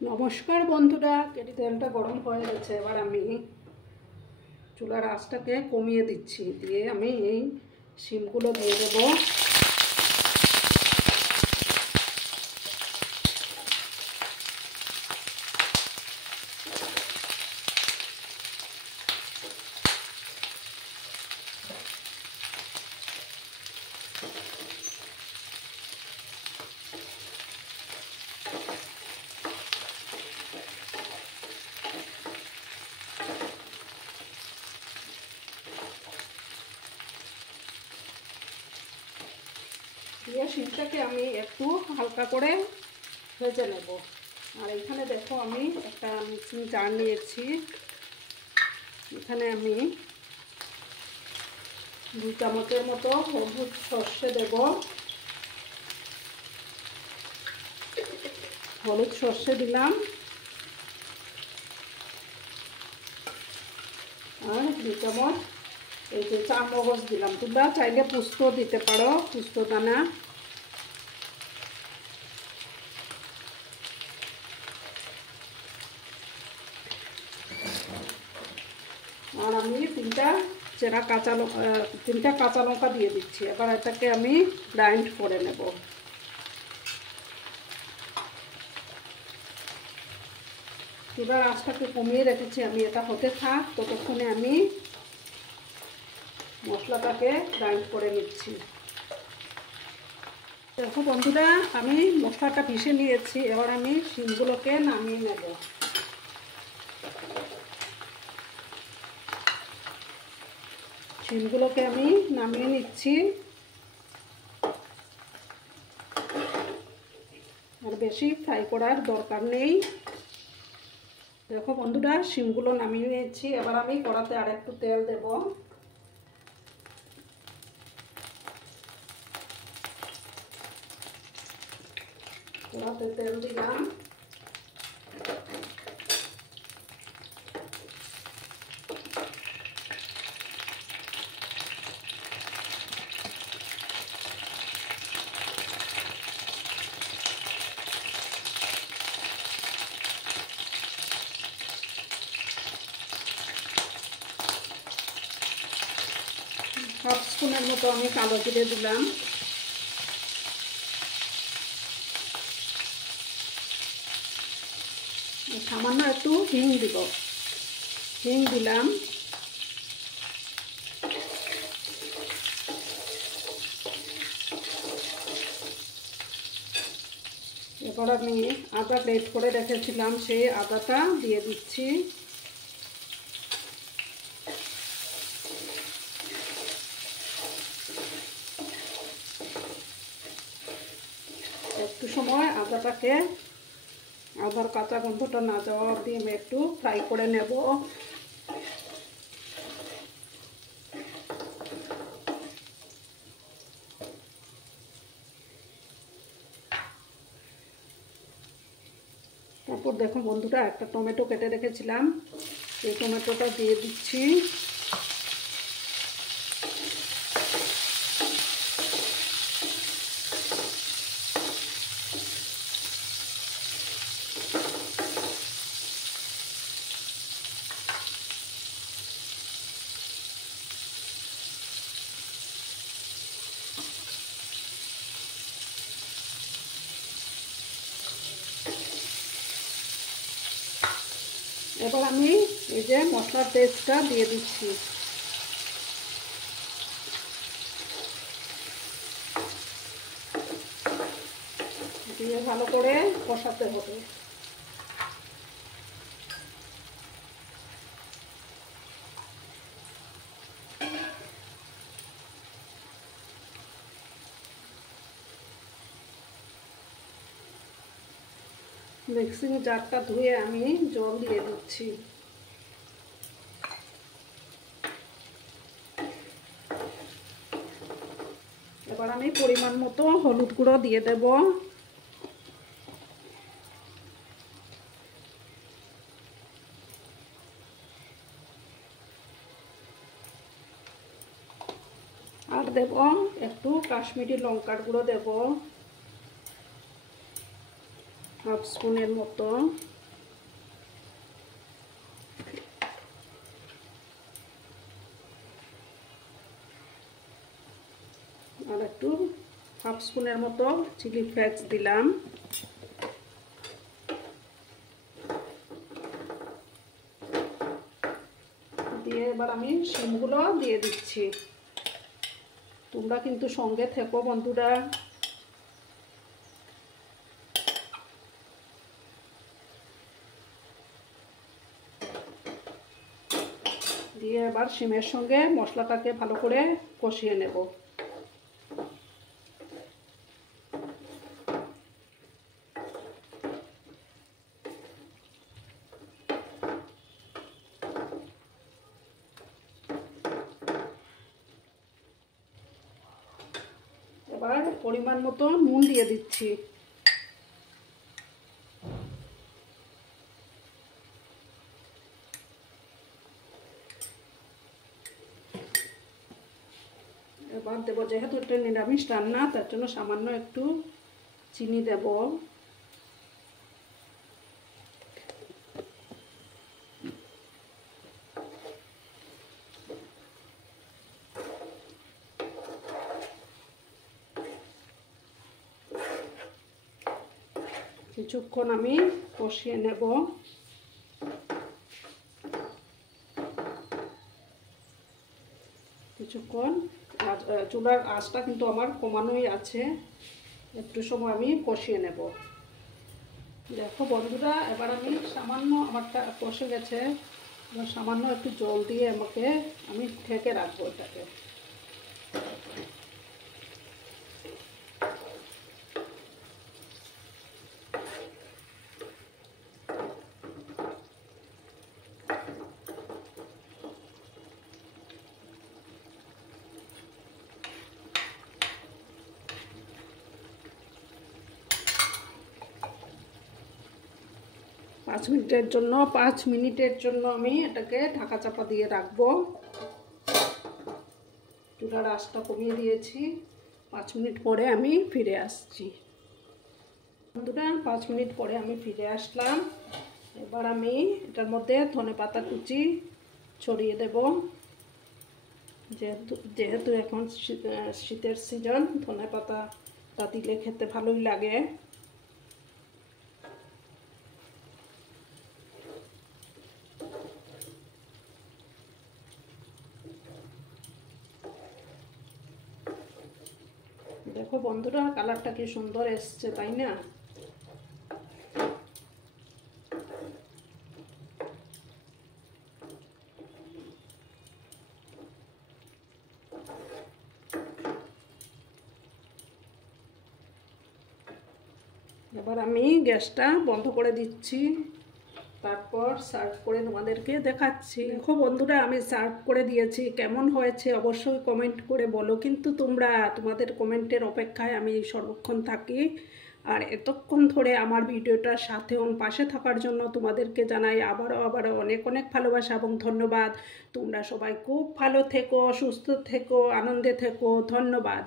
নমস্কার বন্ধুরা, কেটে তেলটা গরম হয়ে গেছে। এবার আমি চুলার আঁচটাকে কমিয়ে দিচ্ছি, দিয়ে আমি এই শিমগুলো দিয়ে দেবো। দিয়ে শিমটাকে আমি একটু হালকা করে ভেজে নেব। আর এখানে দেখো আমি একটা মিক্সিং জার নিয়েছি। এখানে আমি 2 চামচের মতো হলুদ সর্ষে দেব। হলুদ সর্ষে দিলাম আর 2 চামচ এই যে চামগজ দিলাম। তোমরা চাইলে পোস্ত দিতে পারো, পোস্ত দানা। আর আমি 3টা কাঁচা লঙ্কা দিয়ে দিচ্ছি। এবার এটাকে আমি গ্রাইন্ড করে নেব। এবার আঁচটাকে কমিয়ে রেখেছি আমি, এটা হতে থাক। ততক্ষণে আমি মশলাটাকে গ্রাইন্ড করে নিচ্ছি। দেখো বন্ধুরা, আমি মশলাটা পিষে নিয়েছি। এবার আমি শিমগুলোকে নামিয়ে নেব। শিমগুলোকে আমি নামিয়ে নিচ্ছি। আর বেশি ফ্রাই করার দরকার নেই। দেখো বন্ধুরা, শিমগুলো নামিয়ে নিয়েছি। এবার আমি কড়াতে আর একটু তেল দেব। কড়াতে তেল দিলাম। হাফ স্পুনের মতো আমি কালো জিরে দিলাম। সামান্য একটু হিং দিব। হিং দিলাম। এবার আমি আদা গ্রেট করে রেখেছিলাম, সেই আদাটা দিয়ে দিচ্ছি। একটু সময় আদার কাঁচা গন্ধটা না যাওয়া অবধি আমি একটু ফ্রাই করে নেব। তারপর দেখুন বন্ধুরা, একটা টমেটো কেটে রেখেছিলাম, এই টমেটোটা দিয়ে দিচ্ছি। এবার আমি এই যে মশলার পেস্টটা দিয়ে দিচ্ছি। দিয়ে ভালো করে কষাতে হবে। মিক্সিং জারটা ধুয়ে আমি জল দিয়ে দিচ্ছি। এবার আমি পরিমাণ মতো হলুদ গুঁড়ো দিয়ে দেব। আর দেব একটু কাশ্মীরি লঙ্কার গুঁড়ো দেব। হাফ স্পুনের মতো, আর একটু হাফ স্পুনের মতো চিলি ফ্লেক্স দিলাম। দিয়ে এবার আমি শিমগুলো দিয়ে দিচ্ছি। তোমরা কিন্তু সঙ্গে থেকো বন্ধুরা। দিয়ে এবার শিমের সঙ্গে মশলাটাকে ভালো করে কষিয়ে নেব। এবার পরিমাণ মতো নুন দিয়ে দিচ্ছি। এবার দেবো, যেহেতু এটা নিরামিষ রান্না তার জন্য সামান্য একটু চিনি দেব। কিছুক্ষণ আমি কষিয়ে নেব। কিছুক্ষণ চুলার আঁচটা কিন্তু আমার কমানোই আছে, একটু সময় আমি কষিয়ে নেব। দেখো বন্ধুরা, এবার আমি সামান্য, আমারটা কষে গেছে, সামান্য একটু জল দিয়ে আমি ঢেকে রাখবো এটাকে। পাঁচ মিনিটের জন্য আমি এটাকে ঢাকা চাপা দিয়ে রাখবো। চুলার আঁচটা কমিয়ে দিয়েছি। 5 মিনিট পরে আমি ফিরে আসছি। বন্ধুরা, 5 মিনিট পরে আমি ফিরে আসলাম। এবার আমি এটার মধ্যে ধনেপাতা কুচি ছড়িয়ে দেব। যেহেতু এখন শীতের সিজন, ধনেপাতাটা দিলে খেতে ভালোই লাগে। দেখো বন্ধুরা, কালারটা কি সুন্দর এসছে, তাই না? এবার আমি গ্যাসটা বন্ধ করে দিচ্ছি, তারপর সার্ভ করে তোমাদেরকে দেখাচ্ছি। দেখো বন্ধুরা, আমি সার্ভ করে দিয়েছি। কেমন হয়েছে অবশ্যই কমেন্ট করে বলো, কিন্তু তোমাদের কমেন্টের অপেক্ষায় আমি সর্বক্ষণ থাকি। আর এতক্ষণ ধরে আমার ভিডিওটার সাথে পাশে থাকার জন্য তোমাদেরকে জানাই আবারও অনেক অনেক ভালোবাসা এবং ধন্যবাদ। তোমরা সবাই খুব ভালো থেকো, সুস্থ থেকো, আনন্দে থেকো। ধন্যবাদ।